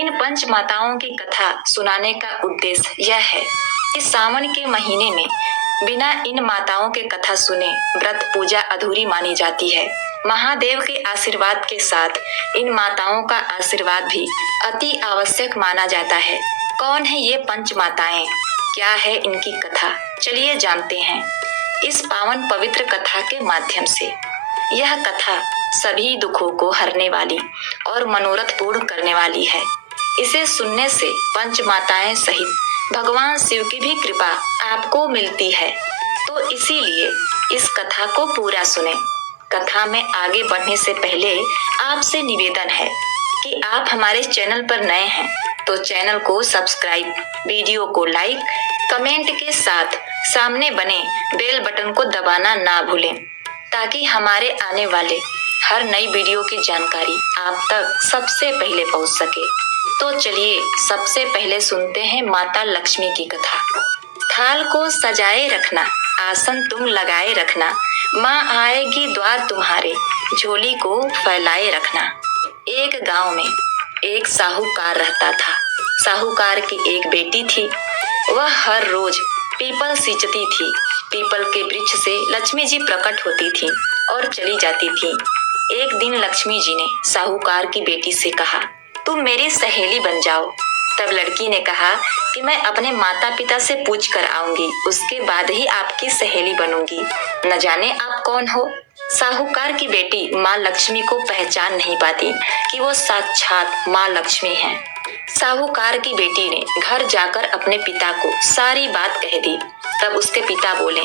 इन पंच माताओं की कथा सुनाने का उद्देश्य यह है कि सावन के महीने में बिना इन माताओं के कथा सुने व्रत पूजा अधूरी मानी जाती है। महादेव के आशीर्वाद के साथ इन माताओं का आशीर्वाद भी अति आवश्यक माना जाता है। कौन है ये पंच माताएं, क्या है इनकी कथा, चलिए जानते हैं इस पावन पवित्र कथा के माध्यम से। यह कथा सभी दुखों को हरने वाली और मनोरथ पूर्ण करने वाली है। इसे सुनने से पंच माताएं सहित भगवान शिव की भी कृपा आपको मिलती है, तो इसीलिए इस कथा को पूरा सुने। कथा में आगे बढ़ने से पहले आपसे निवेदन है कि आप हमारे चैनल पर नए हैं तो चैनल को सब्सक्राइब, वीडियो को लाइक, कमेंट के साथ सामने बने बेल बटन को दबाना ना भूलें, ताकि हमारे आने वाले हर नई वीडियो की जानकारी आप तक सबसे पहले पहुंच सके। तो चलिए सबसे पहले सुनते हैं माता लक्ष्मी की कथा। थाल को सजाए रखना, आसन तुम लगाए रखना, माँ आएगी द्वार तुम्हारे, झोली को फैलाए रखना। एक गांव में एक साहूकार रहता था। साहूकार की एक बेटी थी। वह हर रोज पीपल सींचती थी। पीपल के वृक्ष से लक्ष्मी जी प्रकट होती थी और चली जाती थी। एक दिन लक्ष्मी जी ने साहूकार की बेटी से कहा, तुम मेरी सहेली बन जाओ। तब लड़की ने कहा कि मैं अपने माता पिता से पूछ कर आऊंगी, उसके बाद ही आपकी सहेली बनूंगी। न जाने आप कौन हो। साहूकार की बेटी माँ लक्ष्मी को पहचान नहीं पाती कि वो साक्षात माँ लक्ष्मी हैं। साहूकार की बेटी ने घर जाकर अपने पिता को सारी बात कह दी। तब उसके पिता बोले,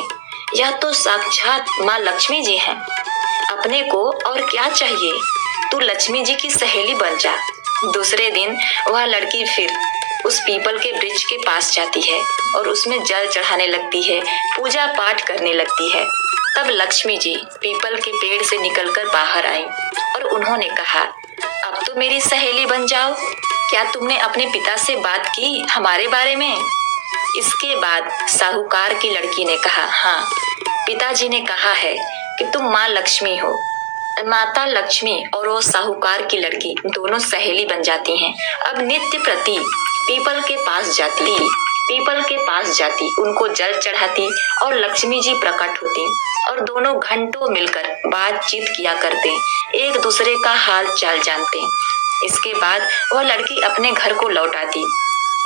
यह तो साक्षात माँ लक्ष्मी जी हैं। अपने को और क्या चाहिए, तू लक्ष्मी जी की सहेली बन जा। दूसरे दिन वह लड़की फिर उस पीपल के वृक्ष के पास जाती है और उसमें जल चढ़ाने लगती है, पूजा पाठ करने लगती है। तब लक्ष्मी जी पीपल के पेड़ से निकलकर बाहर आई और उन्होंने कहा, अब तो मेरी सहेली बन जाओ। क्या तुमने अपने पिता से बात की हमारे बारे में? इसके बाद साहूकार की लड़की ने कहा, हाँ, पिताजी ने कहा है कि तुम माँ लक्ष्मी हो। माता लक्ष्मी और वो साहूकार की लड़की दोनों सहेली बन जाती हैं। अब नित्य प्रति पीपल के पास जाती, उनको जल चढ़ाती और लक्ष्मी जी प्रकट होती और दोनों घंटों मिलकर बातचीत किया करते, एक दूसरे का हाल चाल जानते। इसके बाद वह लड़की अपने घर को लौट आती।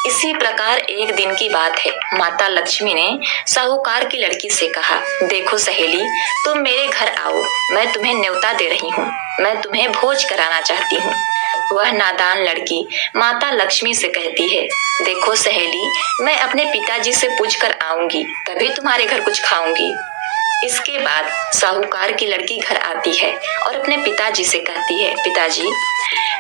इसी प्रकार एक दिन की बात है। माता लक्ष्मी ने साहूकार की लड़की से कहा, देखो सहेली, तुम मेरे घर आओ, मैं तुम्हें न्योता दे रही हूँ, मैं तुम्हें भोज कराना चाहती हूँ। वह नादान लड़की माता लक्ष्मी से कहती है, देखो सहेली, मैं अपने पिताजी से पूछ कर आऊंगी, तभी तुम्हारे घर कुछ खाऊंगी। इसके बाद साहूकार की लड़की घर आती है और अपने पिताजी से कहती है, पिताजी,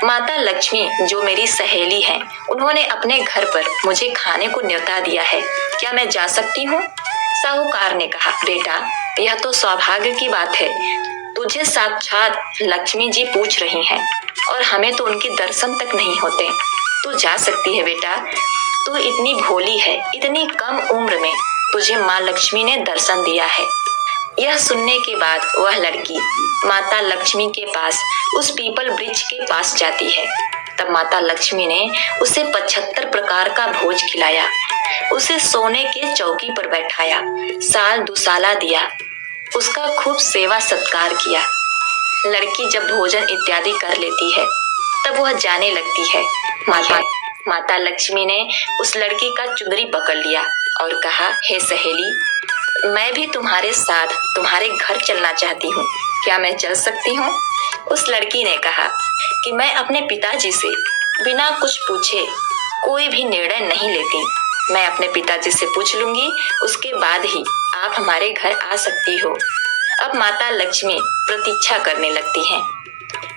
माता लक्ष्मी जो मेरी सहेली है, उन्होंने अपने घर पर मुझे खाने को न्योता दिया है, क्या मैं जा सकती हूँ? साहूकार ने कहा, बेटा, यह तो सौभाग्य की बात है, तुझे साक्षात लक्ष्मी जी पूछ रही हैं और हमें तो उनके दर्शन तक नहीं होते। तू जा सकती है बेटा, तू इतनी भोली है, इतनी कम उम्र में तुझे माँ लक्ष्मी ने दर्शन दिया है। यह सुनने के बाद वह लड़की माता लक्ष्मी के पास उस पीपल वृक्ष के पास जाती है। तब माता लक्ष्मी ने उसे 75 प्रकार का भोज खिलाया, उसे सोने के चौकी पर बैठाया, साल दुसाला दिया, उसका खूब सेवा सत्कार किया। लड़की जब भोजन इत्यादि कर लेती है तब वह जाने लगती है। माता लक्ष्मी ने उस लड़की का चुनरी पकड़ लिया और कहा, हे सहेली, मैं भी तुम्हारे साथ तुम्हारे घर चलना चाहती हूँ, क्या मैं चल सकती हूँ? उस लड़की ने कहा कि मैं अपने पिताजी से बिना कुछ पूछे कोई भी निर्णय नहीं लेती, मैं अपने पिताजी से पूछ लूंगी, उसके बाद ही आप हमारे घर आ सकती हो। अब माता लक्ष्मी प्रतीक्षा करने लगती हैं।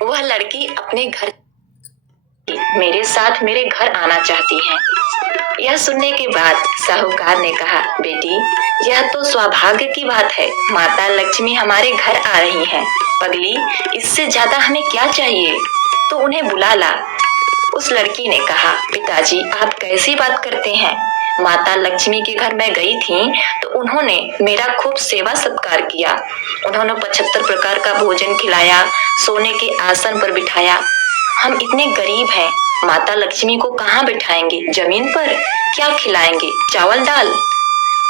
वह लड़की अपने घर मेरे साथ मेरे घर आना चाहती हैं। यह सुनने के बाद साहूकार ने कहा, बेटी, यह तो सौभाग्य की बात है, माता लक्ष्मी हमारे घर आ रही हैं। पगली, इससे ज्यादा हमें क्या चाहिए? तो उन्हें बुला ला। उस लड़की ने कहा, पिताजी, आप कैसी बात करते हैं? माता लक्ष्मी के घर मैं गई थी तो उन्होंने मेरा खूब सेवा सत्कार किया, उन्होंने 75 प्रकार का भोजन खिलाया, सोने के आसन पर बिठाया। हम इतने गरीब हैं, माता लक्ष्मी को कहाँ बिठाएंगे? जमीन पर? क्या खिलाएंगे? चावल दाल?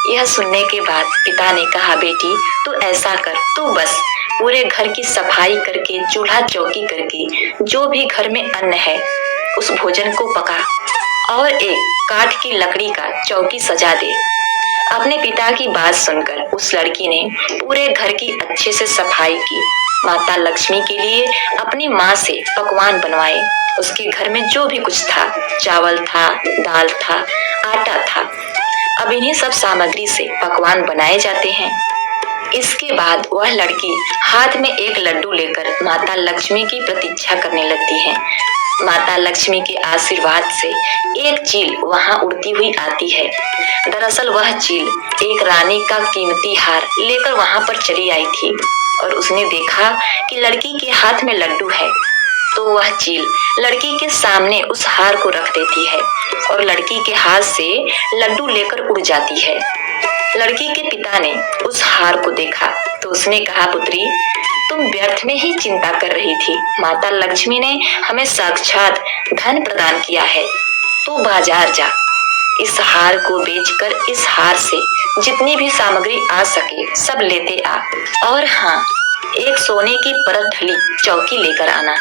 यह सुनने के बाद पिता ने कहा, बेटी तू ऐसा कर, तू बस पूरे घर की सफाई करके, चूल्हा चौकी करके, जो भी घर में अन्न है उस भोजन को पका और एक काठ की लकड़ी का चौकी सजा दे। अपने पिता की बात सुनकर उस लड़की ने पूरे घर की अच्छे से सफाई की। माता लक्ष्मी के लिए अपनी माँ से पकवान बनवाए। उसके घर में जो भी कुछ था, चावल था, दाल था, आटा था, अब इन्हीं सब सामग्री से पकवान बनाए जाते हैं। इसके बाद वह लड़की हाथ में एक लड्डू लेकर माता लक्ष्मी की प्रतीक्षा करने लगती है। माता लक्ष्मी के आशीर्वाद से एक चील वहां उड़ती हुई आती है। दरअसल वह चील एक रानी का कीमती हार लेकर वहां पर चली आई थी और उसने देखा कि लड़की के हाथ में लड्डू है, तो वह चील लड़की के सामने उस हार को रख देती है और लड़की के हाथ से लड्डू लेकर उड़ जाती है। लड़की के पिता ने उस हार को देखा तो उसने कहा, पुत्री तुम व्यर्थ में ही चिंता कर रही थी। माता लक्ष्मी ने हमें साक्षात धन प्रदान किया है। तू बाजार जा, इस हार को बेचकर इस हार से जितनी भी सामग्री आ सके सब लेते आ, और हाँ, एक सोने की परत ढली चौकी लेकर आना।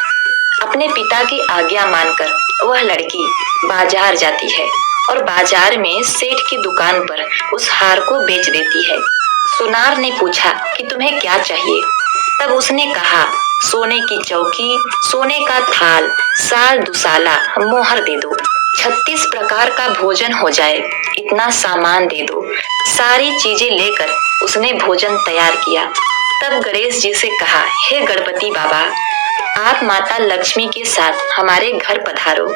अपने पिता की आज्ञा मानकर वह लड़की बाजार जाती है और बाजार में सेठ की दुकान पर उस हार को बेच देती है। सुनार ने पूछा कि तुम्हें क्या चाहिए? तब उसने कहा, सोने की चौकी, सोने का थाल, साल दुसाला मोहर दे दो, 36 प्रकार का भोजन हो जाए, इतना सामान दे दो। सारी चीजें लेकर उसने भोजन तैयार किया। तब गणेश जी से कहा, हे गणपति बाबा, आप माता लक्ष्मी के साथ हमारे घर पधारो।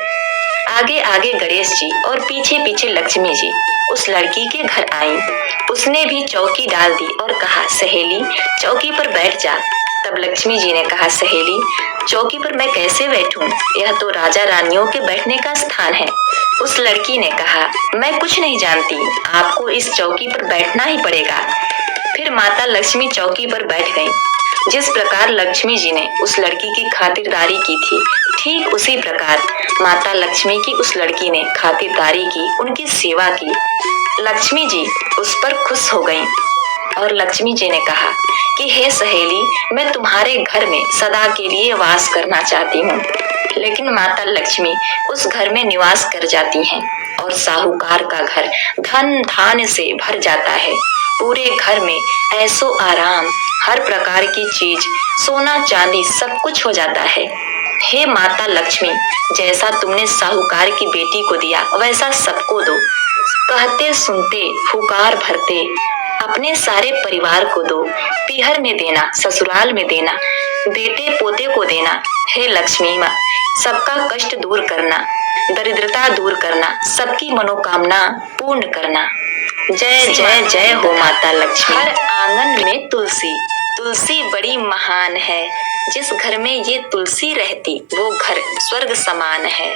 आगे आगे गणेश जी और पीछे पीछे लक्ष्मी जी उस लड़की के घर आई। उसने भी चौकी डाल दी और कहा, सहेली चौकी पर बैठ जा। तब लक्ष्मी जी ने कहा, सहेली चौकी पर मैं कैसे बैठूं? यह तो राजा रानियों के बैठने का स्थान है। उस लड़की ने कहा, मैं कुछ नहीं जानती, आपको इस चौकी पर बैठना ही पड़ेगा। फिर माता लक्ष्मी चौकी पर बैठ गईं। जिस प्रकार लक्ष्मी जी ने उस लड़की की खातिरदारी की थी, ठीक उसी प्रकार माता लक्ष्मी की उस लड़की ने खातिरदारी की, उनकी सेवा की। लक्ष्मी जी उस पर खुश हो गईं और लक्ष्मी जी ने कहा कि हे सहेली, मैं तुम्हारे घर में सदा के लिए वास करना चाहती हूँ। लेकिन माता लक्ष्मी उस घर में निवास कर जाती हैं और साहूकार का घर धन धान्य से भर जाता है। पूरे घर में ऐसो आराम, हर प्रकार की चीज, सोना चांदी सब कुछ हो जाता है। हे माता लक्ष्मी, जैसा तुमने साहूकार की बेटी को दिया वैसा सबको दो। कहते सुनते फुकार भरते अपने सारे परिवार को दो। पीहर में देना, ससुराल में देना, बेटे पोते को देना। हे लक्ष्मी माँ, सबका कष्ट दूर करना, दरिद्रता दूर करना, सबकी मनोकामना पूर्ण करना। जय जय जय हो माता लक्ष्मी। हर आंगन में तुलसी, तुलसी बड़ी महान है। जिस घर में ये तुलसी रहती वो घर स्वर्ग समान है।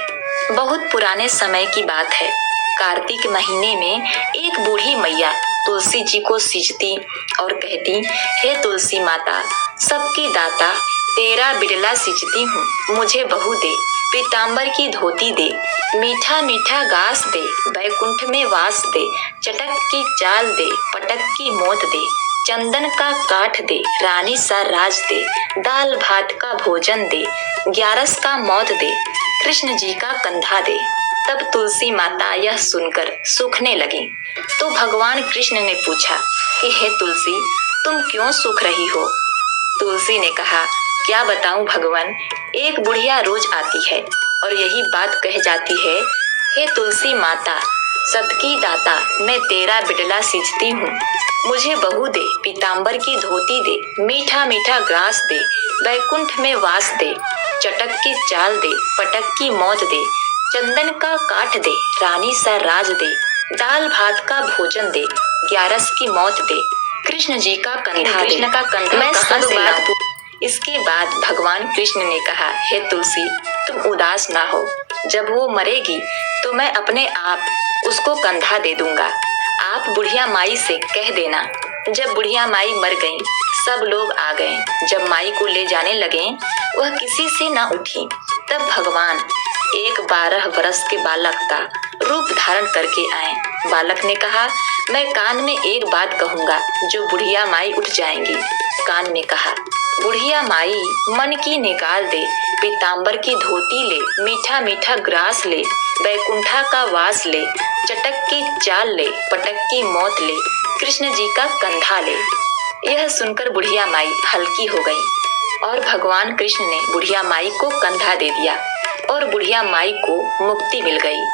बहुत पुराने समय की बात है। कार्तिक महीने में एक बूढ़ी मैया तुलसी जी को सींचती और कहती, हे तुलसी माता, सबकी दाता, तेरा बिडला सींचती हूँ, मुझे बहू दे, पीताम्बर की धोती दे, मीठा मीठा घास दे, बैकुंठ में वास दे, चटक की चाल दे, पटक की मोत दे, चंदन का काठ दे, रानी सा राज दे, दाल भात का भोजन दे, 11 का मौत दे, कृष्ण जी का कंधा दे। तब तुलसी माता यह सुनकर सूखने लगी। तो भगवान कृष्ण ने पूछा कि हे तुलसी, तुम क्यों सूख रही हो? तुलसी ने कहा, क्या बताऊं भगवान, एक बुढ़िया रोज आती है और यही बात कह जाती है, हे तुलसी माता, सबकी दाता, मैं तेरा बिडला सींचती हूँ, मुझे बहू दे, पीताम्बर की धोती दे, मीठा मीठा ग्रास दे, बैकुंठ में वास दे, चटक की चाल दे, पटक की मौत दे, चंदन का काठ दे, रानी सा राज दे, दाल भात का भोजन दे, 11 की मौत दे, कृष्ण जी का कंधा दे। मैं सब बात इसके बाद भगवान कृष्ण ने कहा, हे तुलसी, तुम उदास ना हो, जब वो मरेगी तो मैं अपने आप उसको कंधा दे दूंगा। आप बुढ़िया माई से कह देना। जब बुढ़िया माई मर गई, सब लोग आ गए। जब माई को ले जाने लगे, वह किसी से ना उठी। तब भगवान एक 12 वर्ष के बालक का रूप धारण करके आए। बालक ने कहा, मैं कान में एक बात कहूंगा जो बुढ़िया माई उठ जाएंगी। कान में कहा, बुढ़िया माई मन की निकाल दे, पीताम्बर की धोती ले, मीठा मीठा ग्रास ले, बैकुंठा का वास ले, चटक की चाल ले, पटक की मौत ले, कृष्ण जी का कंधा ले। यह सुनकर बुढ़िया माई हल्की हो गई और भगवान कृष्ण ने बुढ़िया माई को कंधा दे दिया और बुढ़िया माई को मुक्ति मिल गई।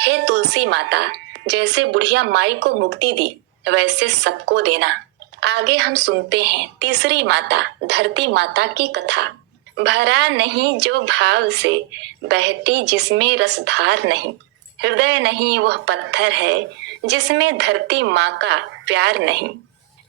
हे तुलसी माता, जैसे बुढ़िया माई को मुक्ति दी वैसे सबको देना। आगे हम सुनते हैं तीसरी माता धरती माता की कथा। भरा नहीं जो भाव से, बहती जिसमें रसधार नहीं, हृदय नहीं वह पत्थर है जिसमें धरती माँ का प्यार नहीं।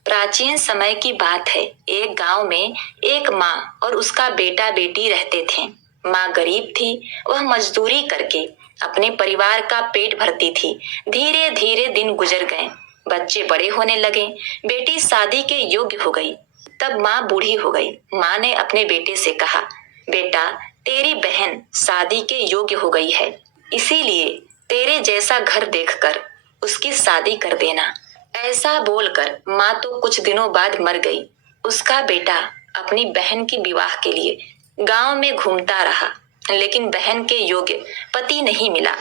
प्राचीन समय की बात है। एक गांव में एक माँ और उसका बेटा बेटी रहते थे। माँ गरीब थी, वह मजदूरी करके अपने परिवार का पेट भरती थी। धीरे धीरे दिन गुजर गए, बच्चे बड़े होने लगे, बेटी शादी के योग्य हो गई। तब माँ बूढ़ी हो गई। माँ ने अपने बेटे से कहा, बेटा तेरी बहन शादी के योग्य हो गई है, इसीलिए तेरे जैसा घर देखकर उसकी शादी कर देना। ऐसा बोलकर माँ तो कुछ दिनों बाद मर गई। उसका बेटा अपनी बहन की विवाह के लिए गांव में घूमता रहा, लेकिन बहन के योग्य पति नहीं मिला।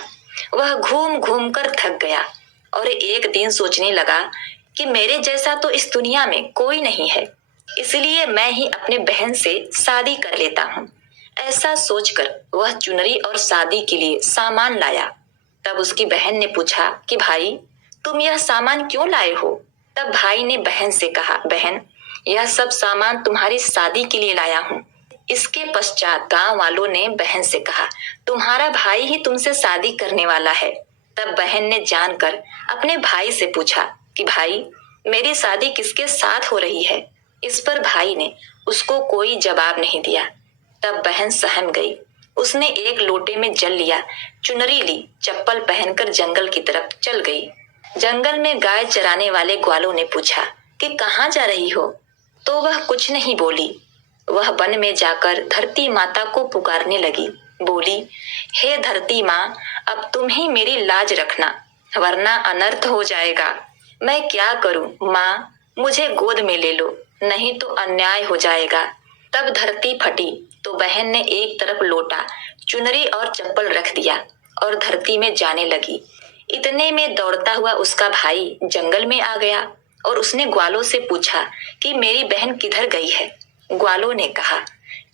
वह घूम घूम कर थक गया और एक दिन सोचने लगा कि मेरे जैसा तो इस दुनिया में कोई नहीं है, इसलिए मैं ही अपने बहन से शादी कर लेता हूँ। ऐसा सोचकर वह चुनरी और शादी के लिए सामान लाया। तब उसकी बहन ने पूछा कि भाई तुम यह सामान क्यों लाए हो? तब भाई ने बहन से कहा, बहन यह सब सामान तुम्हारी शादी के लिए लाया हूँ। इसके पश्चात गांव वालों ने बहन से कहा, तुम्हारा भाई ही तुमसे शादी करने वाला है। तब बहन ने जानकर अपने भाई से पूछा कि भाई मेरी शादी किसके साथ हो रही है? इस पर भाई ने उसको कोई जवाब नहीं दिया। तब बहन सहम गई। उसने एक लोटे में जल लिया, चुनरी ली, चप्पल पहनकर जंगल की तरफ चल गई। जंगल में गाय चराने वाले ग्वालों ने पूछा कि कहाँ जा रही हो? तो वह कुछ नहीं बोली। वह वन में जाकर धरती माता को पुकारने लगी। बोली, हे धरती माँ, अब तुम ही मेरी लाज रखना, वरना अनर्थ हो जाएगा। मैं क्या करूं माँ, मुझे गोद में ले लो, नहीं तो अन्याय हो जाएगा। तब धरती फटी तो बहन ने एक तरफ लोटा, चुनरी और चप्पल रख दिया और धरती में जाने लगी। इतने में दौड़ता हुआ उसका भाई जंगल में आ गया और उसने ग्वालों से पूछा कि मेरी बहन किधर गई है? ग्वालों ने कहा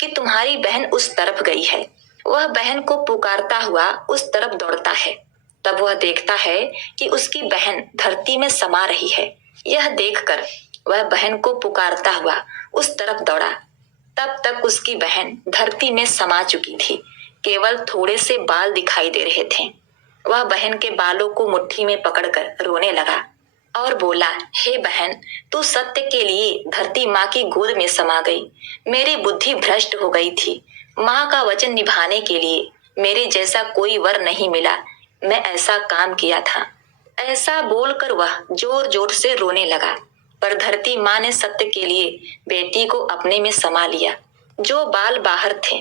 कि तुम्हारी बहन उस तरफ गई है। वह बहन को पुकारता हुआ उस तरफ दौड़ता है। तब वह देखता है कि उसकी बहन धरती में समा रही है। यह देखकर वह बहन को पुकारता हुआ उस तरफ दौड़ा। तब तक उसकी बहन धरती में समा चुकी थी, केवल थोड़े से बाल दिखाई दे रहे थे। वह बहन के बालों को मुट्ठी में पकड़कर रोने लगा और बोला, हे बहन, तू सत्य के लिए धरती माँ की गोद में समा गई। मेरी बुद्धि भ्रष्ट हो गई थी। माँ का वचन निभाने के लिए मेरे जैसा कोई वर नहीं मिला। मैं ऐसा काम किया था। ऐसा बोलकर वह जोर जोर से रोने लगा, पर धरती माँ ने सत्य के लिए बेटी को अपने में समा लिया। जो बाल बाहर थे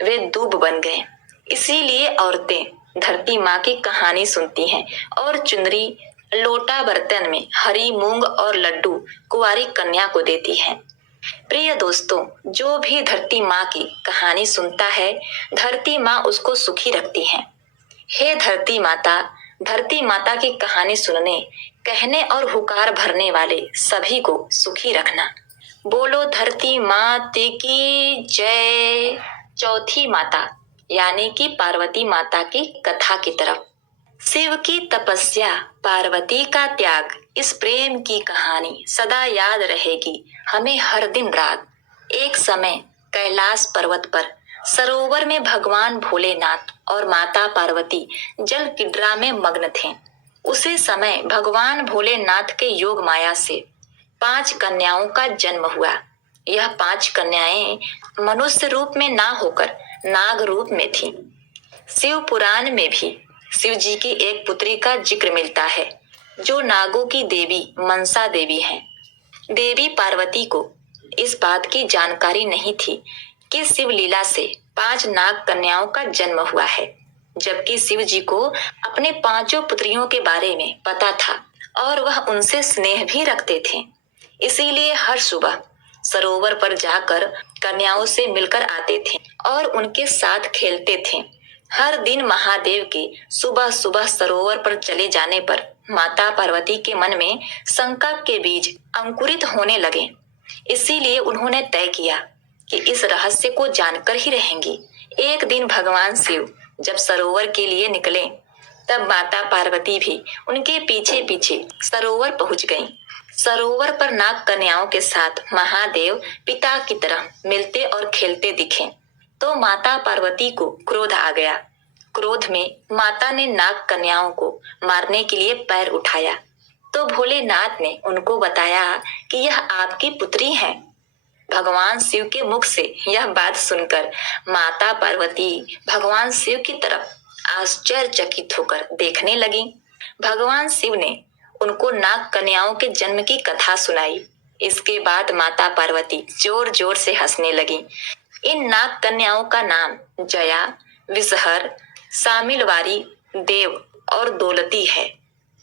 वे दूब बन गए। इसीलिए औरतें धरती माँ की कहानी सुनती हैं और चुनरी, लोटा बर्तन में हरी मूंग और लड्डू कुंवारी कन्या को देती हैं। प्रिय दोस्तों, जो भी धरती माँ की कहानी सुनता है, धरती माँ उसको सुखी रखती हैं। हे धरती माता की कहानी सुनने, कहने और हुकार भरने वाले सभी को सुखी रखना। बोलो धरती माते की जय। चौथी माता यानी कि पार्वती माता की कथा की तरफ। शिव की तपस्या, पार्वती का त्याग, इस प्रेम की कहानी सदा याद रहेगी हमें हर दिन रात। एक समय कैलाश पर्वत पर सरोवर में भगवान भोलेनाथ और माता पार्वती जल क्रीड़ा में मग्न थे। उसी समय भगवान भोलेनाथ के योग माया से 5 कन्याओं का जन्म हुआ। यह 5 कन्याएं मनुष्य रूप में ना होकर नाग रूप में थीं। शिव पुराण में भी शिव जी की एक पुत्री का जिक्र मिलता है, जो नागों की देवी मनसा देवी है। देवी पार्वती को इस बात की जानकारी नहीं थी कि शिव लीला से 5 नाग कन्याओं का जन्म हुआ है। जबकि शिव जी को अपने पांचों पुत्रियों के बारे में पता था और वह उनसे स्नेह भी रखते थे। इसीलिए हर सुबह सरोवर पर जाकर कन्याओं से मिलकर आते थे और उनके साथ खेलते थे। हर दिन महादेव के सुबह सुबह सरोवर पर चले जाने पर माता पार्वती के मन में शंका के बीज अंकुरित होने लगे। इसीलिए उन्होंने तय किया कि इस रहस्य को जानकर ही रहेंगी। एक दिन भगवान शिव जब सरोवर के लिए निकले, तब माता पार्वती भी उनके पीछे पीछे सरोवर पहुंच गईं। सरोवर पर नाग कन्याओं के साथ महादेव पिता की तरह मिलते और खेलते दिखे तो माता पार्वती को क्रोध आ गया। क्रोध में माता ने नाग कन्याओं को मारने के लिए पैर उठाया तो भोलेनाथ ने उनको बताया कि यह आपकी पुत्री है। भगवान शिव के मुख से यह बात सुनकर माता पार्वती भगवान शिव की तरफ आश्चर्यचकित होकर देखने लगी। भगवान शिव ने उनको नाग कन्याओं के जन्म की कथा सुनाई। इसके बाद माता पार्वती जोर जोर से हंसने लगी। इन नाग कन्याओं का नाम जया, विषहर, सामिलवारी, देव और दौलती है।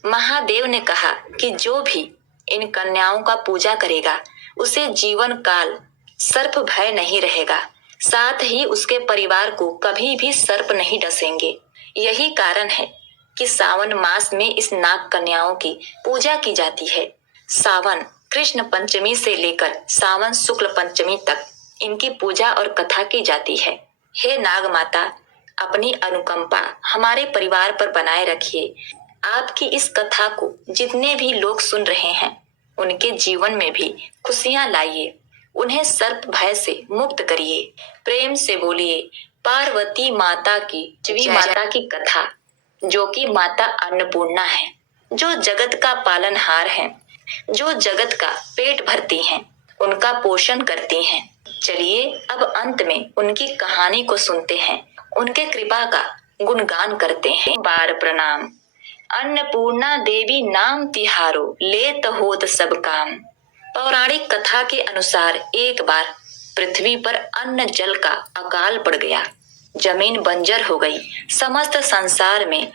महादेव ने कहा कि जो भी इन कन्याओं का पूजा करेगा उसे जीवन काल सर्प भय नहीं रहेगा, साथ ही उसके परिवार को कभी भी सर्प नहीं डसेंगे। यही कारण है कि सावन मास में इस नाग कन्याओं की पूजा की जाती है। सावन कृष्ण पंचमी से लेकर सावन शुक्ल पंचमी तक इनकी पूजा और कथा की जाती है। हे नाग माता, अपनी अनुकंपा हमारे परिवार पर बनाए रखिए। आपकी इस कथा को जितने भी लोग सुन रहे हैं उनके जीवन में भी खुशियां लाइए, उन्हें सर्प भय से मुक्त करिए। प्रेम से बोलिए पार्वती माता की जय। माता की कथा, जो कि माता अन्नपूर्णा है, जो जगत का पालनहार है, जो जगत का पेट भरती हैं, उनका पोषण करती हैं। चलिए अब अंत में उनकी कहानी को सुनते हैं, उनके कृपा का गुणगान करते हैं। बार प्रणाम। अन्नपूर्णा देवी नाम तिहारो, लेत होत सब काम। पौराणिक कथा के अनुसार एक बार पृथ्वी पर अन्न जल का अकाल पड़ गया। जमीन बंजर हो गई। समस्त संसार में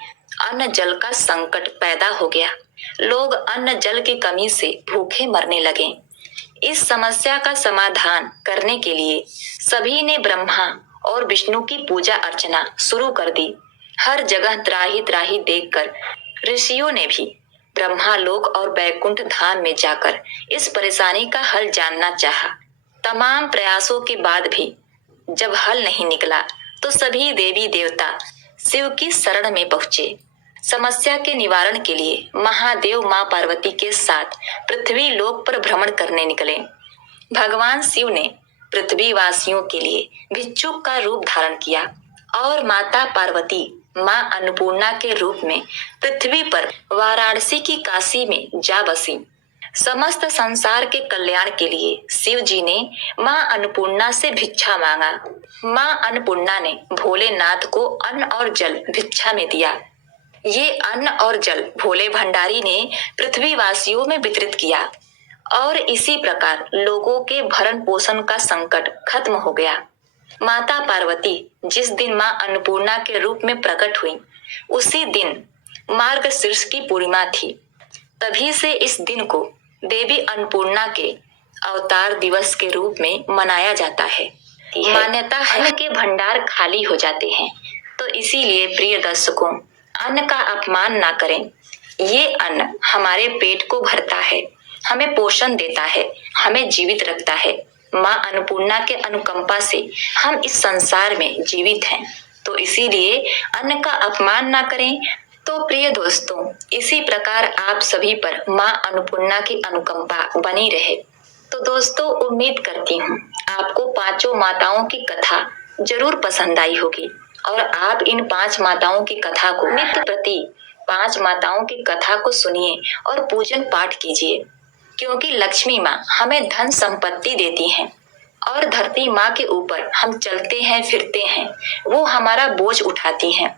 अन्न जल का संकट पैदा हो गया। लोग अन्न जल की कमी से भूखे मरने लगे। इस समस्या का समाधान करने के लिए सभी ने ब्रह्मा और विष्णु की पूजा अर्चना शुरू कर दी। हर जगह त्राही त्राही देखकर ऋषियों ने भी ब्रह्मालोक और बैकुंठ धाम में जाकर इस परेशानी का हल जानना चाहा। तमाम प्रयासों के बाद भी जब हल नहीं निकला तो सभी देवी देवता शिव की शरण में पहुंचे। समस्या के निवारण के लिए महादेव मां पार्वती के साथ पृथ्वी लोक पर भ्रमण करने निकले। भगवान शिव ने पृथ्वी वासियों के लिए भिक्षुक का रूप धारण किया और माता पार्वती मां अन्नपूर्णा के रूप में पृथ्वी पर वाराणसी की काशी में जा बसी। समस्त संसार के कल्याण के लिए शिव जी ने मां अन्नपूर्णा से भिक्षा मांगा। मां अन्नपूर्णा ने भोलेनाथ को अन्न और जल भिक्षा में दिया। ये अन्न और जल भोले भंडारी ने पृथ्वी वासियों में वितरित किया और इसी प्रकार लोगों के भरण पोषण का संकट खत्म हो गया। माता पार्वती जिस दिन मां अन्नपूर्णा के रूप में प्रकट हुई, उसी दिन मार्गशीर्ष की पूर्णिमा थी। तभी से इस दिन को देवी अन्नपूर्णा के अवतार दिवस के रूप में मनाया जाता है। मान्यता है अन्न के भंडार खाली हो जाते हैं, तो इसीलिए प्रिय दर्शकों, अन्न का अपमान ना करें। ये अन्न हमारे पेट को भरता है, हमें पोषण देता है, हमें जीवित रखता है। मां अन्नपूर्णा के अनुकंपा से हम इस संसार में जीवित हैं, तो इसीलिए अन्न का अपमान ना करें। तो प्रिय दोस्तों, इसी प्रकार आप सभी पर मां अन्नपूर्णा की अनुकंपा बनी रहे। तो दोस्तों, उम्मीद करती हूँ आपको पांचों माताओं की कथा जरूर पसंद आई होगी और आप इन 5 माताओं की कथा को नित्य प्रति 5 माताओं की कथा को सुनिए और पूजन पाठ कीजिए, क्योंकि लक्ष्मी माँ हमें धन संपत्ति देती हैं और धरती माँ के ऊपर हम चलते हैं फिरते हैं, वो हमारा बोझ उठाती हैं।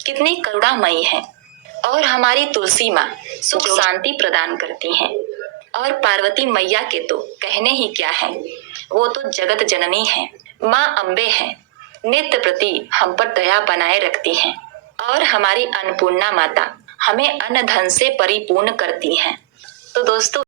कितनी करुणामयी है। और हमारी तुलसी माँ सुख शांति प्रदान करती हैं। और पार्वती मैया के तो कहने ही क्या है, वो तो जगत जननी है, माँ अम्बे हैं, नित्य प्रति हम पर दया बनाए रखती हैं। और हमारी अन्नपूर्णा माता हमें अन्न धन से परिपूर्ण करती हैं। तो दोस्तों,